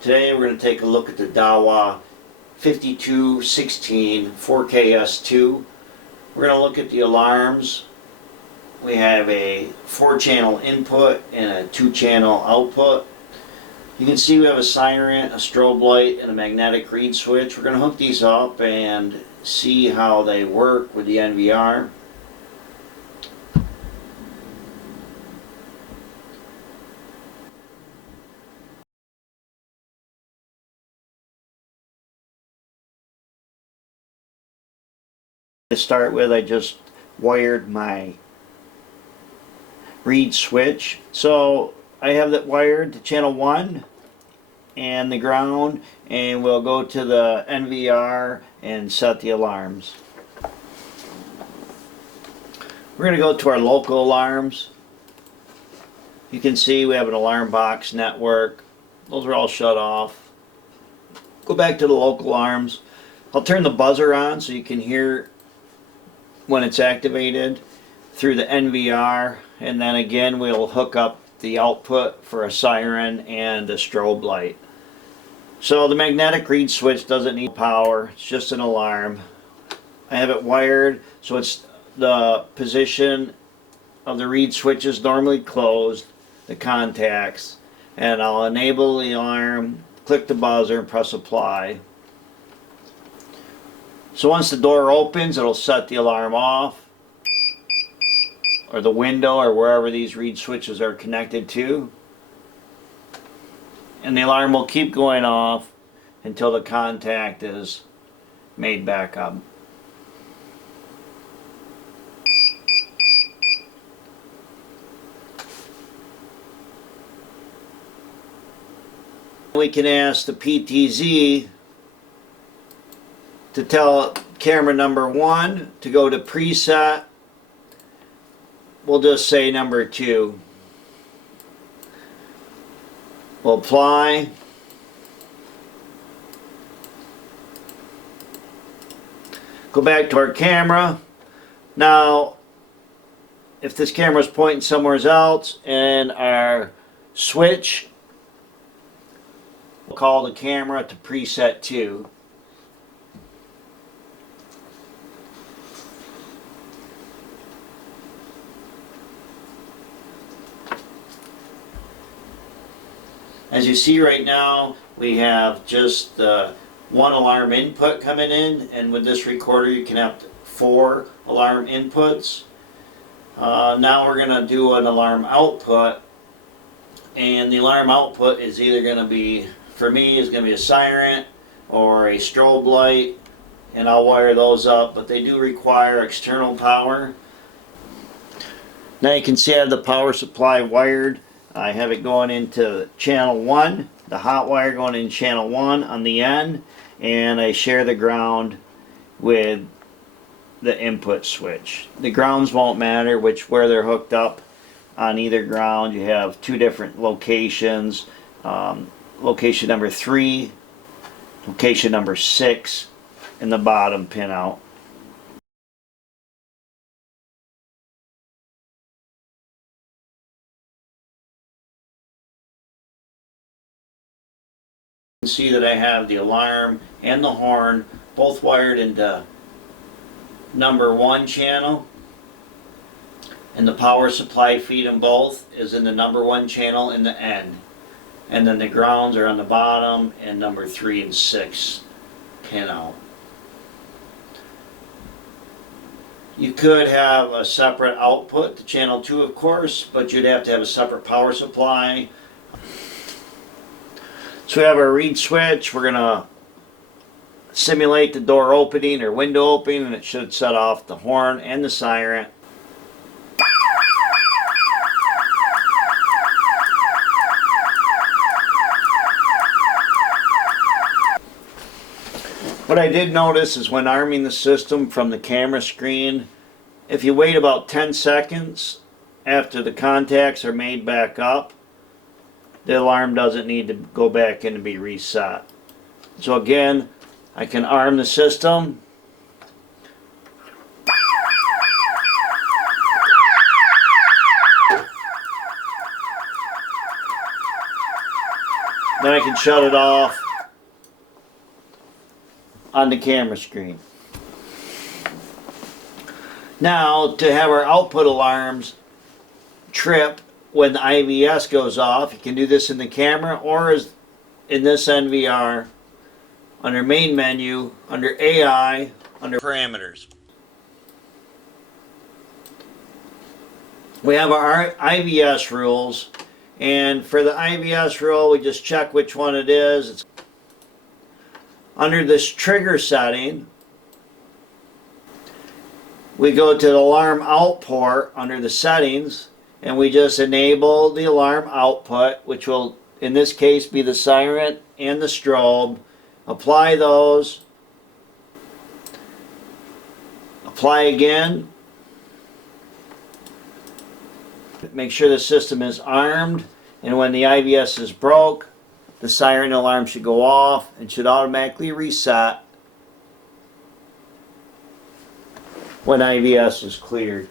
Today we're going to take a look at the Dahua 5216 4KS2. We're going to look at the alarms. We have a 4-channel input and a 2-channel output. You can see we have a siren, a strobe light, and a magnetic reed switch. We're going to hook these up and see how they work with the NVR. To start with, I just wired my reed switch. So I have that wired to channel 1 and the ground, and we'll go to the NVR and set the alarms. We're going to go to our local alarms. You can see we have an alarm box network. Those are all shut off. Go back to the local alarms. I'll turn the buzzer on so you can hear when it's activated through the NVR, and then again we'll hook up the output for a siren and a strobe light. So the magnetic reed switch doesn't need power, it's just an alarm. I have it wired so it's the position of the reed switch is normally closed, the contacts, and I'll enable the alarm, click the buzzer and press apply. So once the door opens, it'll set the alarm off, or the window, or wherever these reed switches are connected to. And the alarm will keep going off until the contact is made back up. We can ask the PTZ to tell camera number 1 to go to preset. We'll just say number 2. We'll apply. Go back to our camera. Now, if this camera is pointing somewhere else and our switch, we'll call the camera to preset 2. As you see right now, we have just one alarm input coming in, and with this recorder you can have 4 alarm inputs. Now we're going to do an alarm output, and the alarm output is either going to be, for me, is going to be a siren or a strobe light, and I'll wire those up, but they do require external power. Now you can see I have the power supply wired. I have it going into channel 1, the hot wire going in channel 1 on the end, and I share the ground with the input switch. The grounds won't matter where they're hooked up on either ground. You have 2 different locations, location number 3, location number 6, and the bottom pin out. You can see that I have the alarm and the horn both wired into number 1 channel, and the power supply feed them both is in the number 1 channel in the end, and then the grounds are on the bottom and number 3 and 6 pin out. You could have a separate output to channel 2, of course, but you'd have to have a separate power supply. So we have our reed switch. We're going to simulate the door opening or window opening, and it should set off the horn and the siren. What I did notice is when arming the system from the camera screen, if you wait about 10 seconds after the contacts are made back up, the alarm doesn't need to go back in and be reset. So again, I can arm the system. Then I can shut it off on the camera screen. Now, to have our output alarms trip when the IVS goes off, you can do this in the camera or as in this NVR under main menu, under AI, under parameters. We have our IVS rules, and for the IVS rule we just check which one it is. It's under this trigger setting. We go to the alarm out port under the settings, and we just enable the alarm output, which will in this case be the siren and the strobe. Apply those. Apply again. Make sure the system is armed, and when the IVS is broke, the siren alarm should go off and should automatically reset when IVS is cleared.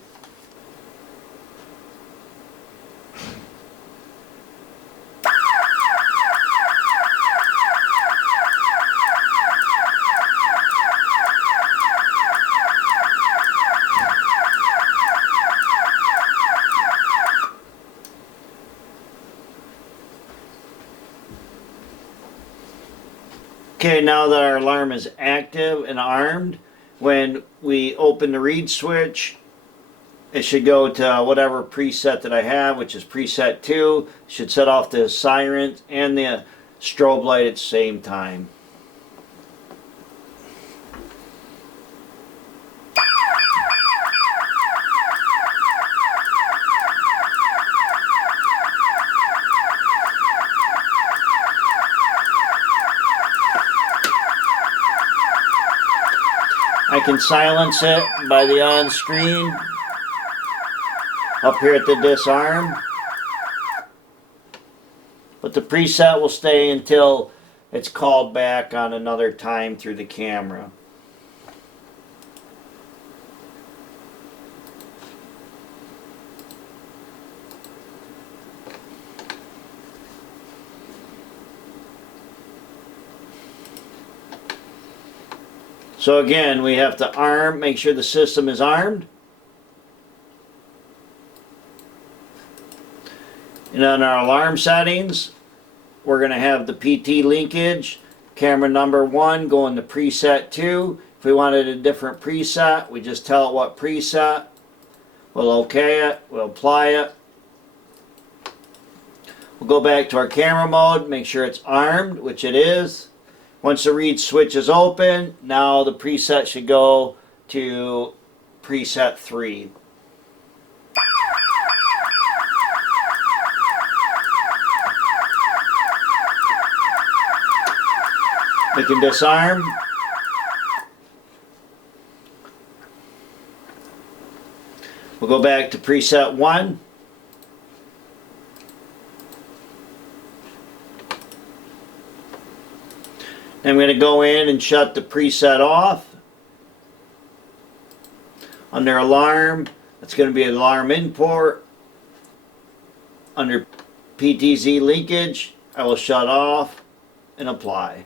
Okay, now that our alarm is active and armed, when we open the read switch, it should go to whatever preset that I have, which is preset 2. It should set off the siren and the strobe light at the same time. I can silence it by the on screen up here at the disarm, but the preset will stay until it's called back on another time through the camera. So again, we have to make sure the system is armed. And on our alarm settings, we're going to have the PT linkage, camera number 1 going to preset 2. If we wanted a different preset, we just tell it what preset. We'll OK it, we'll apply it. We'll go back to our camera mode, make sure it's armed, which it is. Once the read switch is open, now the preset should go to preset 3. We can disarm. We'll go back to preset 1. I'm going to go in and shut the preset off. Under alarm, that's going to be an alarm import. Under PTZ linkage, I will shut off and apply.